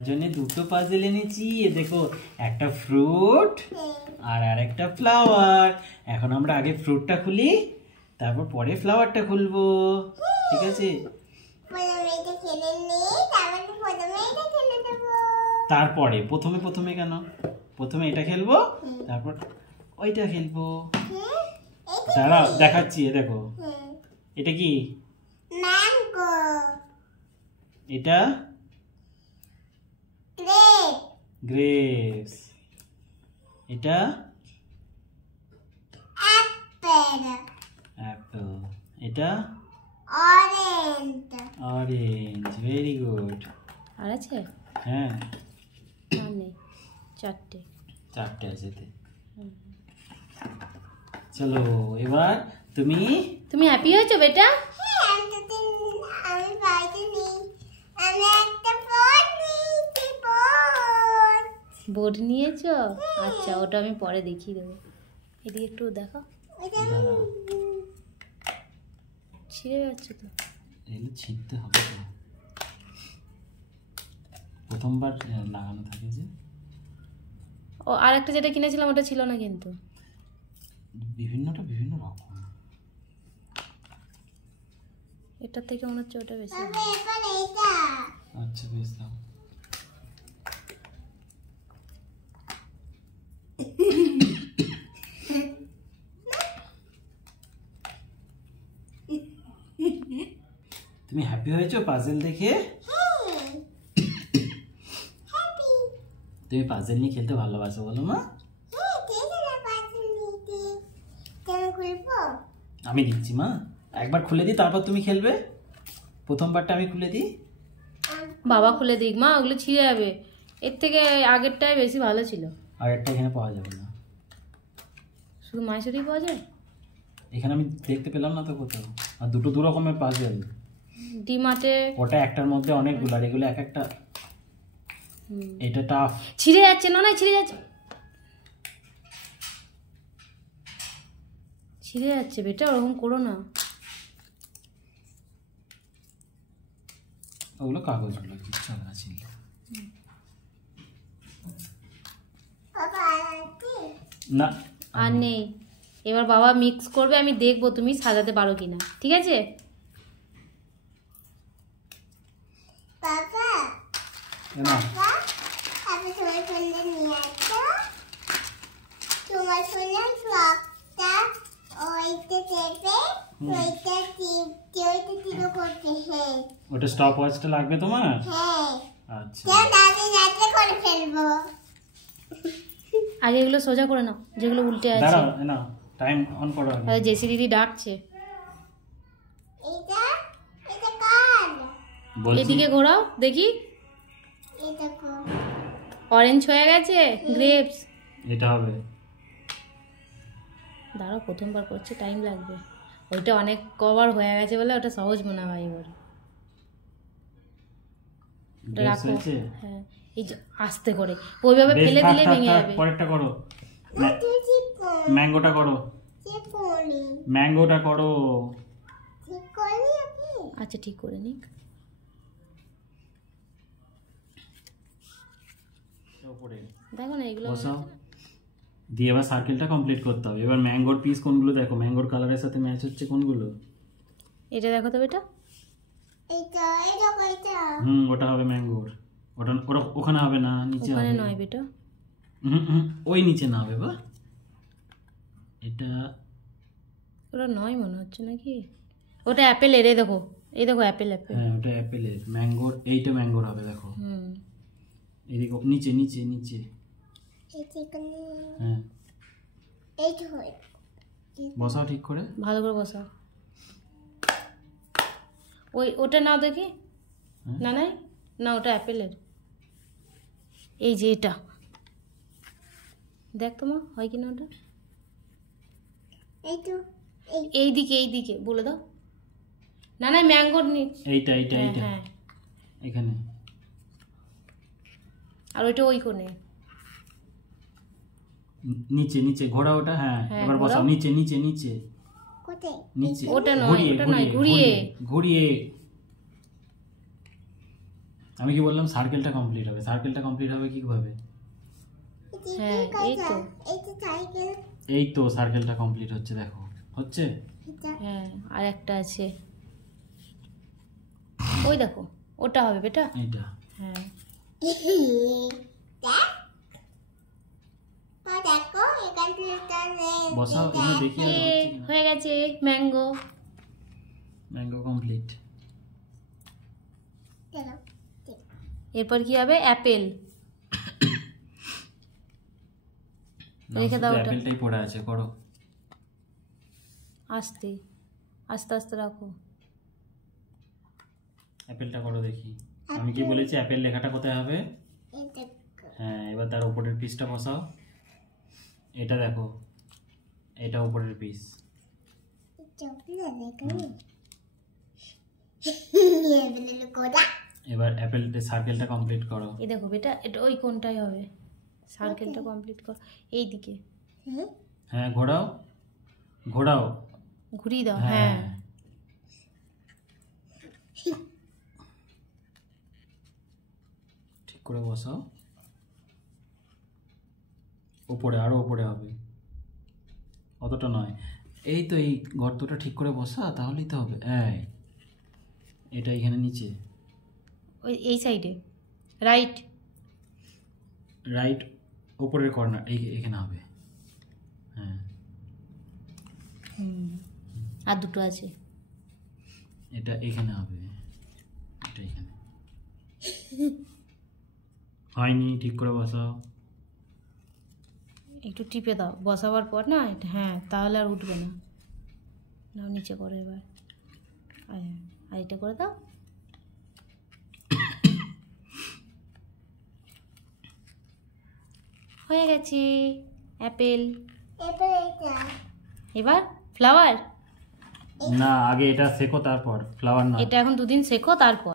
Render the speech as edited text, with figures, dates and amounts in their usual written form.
জন্য দুটো পাজেল এনেছি। এ দেখো, একটা ফ্রুট আর আরেকটা ফ্লাওয়ার। এখন আমরা আগে ফ্রুটটা খুলি, তারপর পরে ফ্লাওয়ারটা খুলবো, ঠিক আছে? তারপরে প্রথমে কেন, প্রথমে এটা খেলবো, তারপর ওইটা খেলবো। দাঁড়াও দেখাচ্ছি। এ দেখো, এটা কি? ম্যাঙ্গো। এটা গ্রেপস। এটা অ্যাপল। এটা অরেঞ্জ। Very good. আর আছে? হ্যাঁ, নেই, চারটে আছে। চলো এবার তুমি হ্যাপি হয়েছো বেটা? বোর্ড নিয়েছো? আচ্ছা, ওটা আমি পরে দেখিয়ে দেবো। এদিকে একটু দেখো, ছিঁড়ে যাচ্ছে তো। এগুলো ছিঁড়তে হবে তো, প্রথমবার লাগানো থাকে যে। ও, আর একটা যেটা কিনেছিলাম ওটা ছিল না কিন্তু। বিভিন্নটা বিভিন্ন রকম। এটার থেকে মনে হচ্ছে ওটা বেশি। আচ্ছা, বেশ দাও। তুমি হ্যাপি হয়েছো পাজেল দেখে? তুমি পাজেল নিয়ে খেলতে ভালোবাসো, বলো মা? আমি দিচ্ছি মা, একবার খুলে দিই, তারপর তুমি খেলবে। প্রথমবারটা আমি খুলে দিই। বাবা খুলে দিক মা, ওগুলো ছিঁড়ে যাবে। এর থেকে আগেরটাই বেশি ভালো ছিল। আগেরটা এখানে পাওয়া যাবে না, শুধু মাইসুরি পাওয়া যায়। এখানে আমি দেখতে পেলাম না তো কোথাও। আর দুটো দু রকমের পাজেল ডিমার্টে। ওটা একটার মধ্যে অনেকগুলো, আর এগুলো এক একটা। এটা টাফ। ছিঁড়ে যাচ্ছে না, ছিঁড়ে যাচ্ছে, ছিঁড়ে যাচ্ছে বেটা, ওরকম করো না। ওগুলো কাগজগুলো কিচ্ছু হবে না ছিঁড়লে। না আর নেই। এবার বাবা মিক্স করবে, আমি দেখবো তুমি সাজাতে পারো কিনা, ঠিক আছে? ওটা স্টপ ওয়াচটা লাগবে তোমার? আচ্ছা, আগে এগুলো সোজা করে নাও, যেগুলো উল্টে আছে। দাঁড়াও, নাও টাইম অন করো। আরে জেসি দিদি ডাকছে। এদিকে ঘোরাও দেখি। অরেঞ্জ হয়ে গেছে, গ্রেপস। এটা হবে। দাঁড়াও, প্রথমবার করছে, টাইম লাগবে। ওইটা অনেক কভার হয়ে গেছে বলে ওটা সহজ মনে হয়। এবার রাখো। হ্যাঁ, এই যে আস্তে করে, ওইভাবে ফেলে দিলে ভেঙে যাবে। পরেরটা করো, ম্যাঙ্গোটা করো। ম্যাঙ্গোটা করো। আচ্ছা, ঠিক করে নিক। দেখো না, এগুলো দিয়ে এবার সার্কেলটা কমপ্লিট করতে হবে। এবার ম্যাঙ্গোর পিস কোনগুলো দেখো, ম্যাঙ্গোর কালারের সাথে ম্যাচ হচ্ছে কোনগুলো। এটা দেখো তো বেটা, ওটা হবে ম্যাঙ্গোর। ওটা ওখানে হবে না, নিচে হবে। ওখানে নয় বেটা। ওই নিচে না হবে বা, এটা ওটা নয় মনে হচ্ছে নাকি। ওটা অ্যাপেলের। এই দেখো, এই দেখো অ্যাপেল। হ্যাঁ, ওটা অ্যাপেলের। ম্যাঙ্গোর, এইটা ম্যাঙ্গোর হবে দেখো। এদিকে নিচে নিচে নিচে। হ্যাঁ, বসাও ঠিক করে, ভালো করে বসাও। ওটা নাও দেখি। না নাই না, ওটা অ্যাপেলের। এই যে এটা দেখ তোমার হয় কিনা ওটা। এইদিকে বলে দাও। না না, ম্যাঙ্গোর এইটা হ্যাঁ, এখানে। আর ওইটা ওই কোণে, নিচে নিচে ঘোরা ওটা। হ্যাঁ, এবার বসাও নিচে নিচে নিচে নিচে। ওটা নয়, ঘুরিয়ে। আমি কি বললাম সার্কেলটা কমপ্লিট হবে, সার্কেলটা কমপ্লিট হবে কিভাবে? হ্যাঁ এই তো, এই তো সার্কেলটা কমপ্লিট হচ্ছে, দেখো হচ্ছে। হ্যাঁ আর একটা আছে, ওই দেখো ওটা হবে বেটা। এইটা হ্যাঁ বসাও, এখানে দেখি আর হচ্ছে কিনা। হয়ে গেছে ম্যাঙ্গো। Mango complete. এরপর কি হবে? অ্যাপেল। রেখে দাও ওটা। অ্যাপেলটাই পড়ে আছে, করো। আস্তে আস্তে আস্তে রাখো। অ্যাপেলটা করো দেখি। আমি কি বলেছি অ্যাপেল লেখাটা কোথায় হবে? হ্যাঁ, এবার তার উপরের পিসটা বসাও। এটা দেখো, এটা উপরের পিস। এবার অ্যাপেল সার্কেলটা কমপ্লিট করো। এই দেখো বেটা, এটা ওই কোনটাই হবে, সার্কেলটা কমপ্লিট কর এই দিকে। হ্যাঁ ঘোরাও, ঘোরাও, ঘুরিয়ে দাও। হ্যাঁ ঠিক করে বসাও। উপরে, আরো উপরে হবে, অতটা নয়। এই তো এই গর্তটা ঠিক করে বসা, তাহলেই তো হবে। এটা এখানে নিচে, ওই এই সাইডে, রাইট রাইট উপরের কর্নার, এখানে হবে। হ্যাঁ আর দুটো আছে, এটা এখানে হবে, এটা এখানে হয়নি, ঠিক করে বসাও। একটু টিপে দাও বসাবার পর না এটা, হ্যাঁ তাহলে আর উঠবে না। নাও নিচে করো এবার, আর এটা করে দাও। হয়ে গেছে অ্যাপেল। এবার ফ্লাওয়ার। না, আগে এটা শেখো তারপর ফ্লাওয়ার না। এটা এখন দুদিন শেখো তারপর।